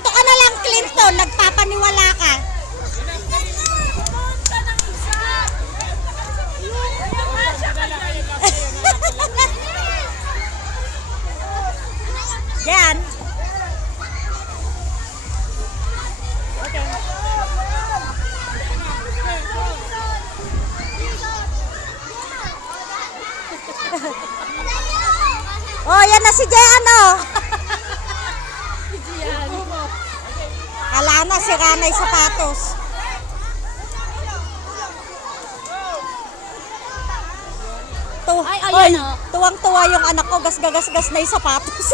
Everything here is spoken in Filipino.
Dito ka na lang, Clinton. Nagpapaniwala ka. Yan. Okay. Oh, yan na si Jean, oh. Ala na, sira na yung sapatos. Ay, ayan, oh. Tuwang-tuwa yung anak ko, gas-gas na yung sapatos.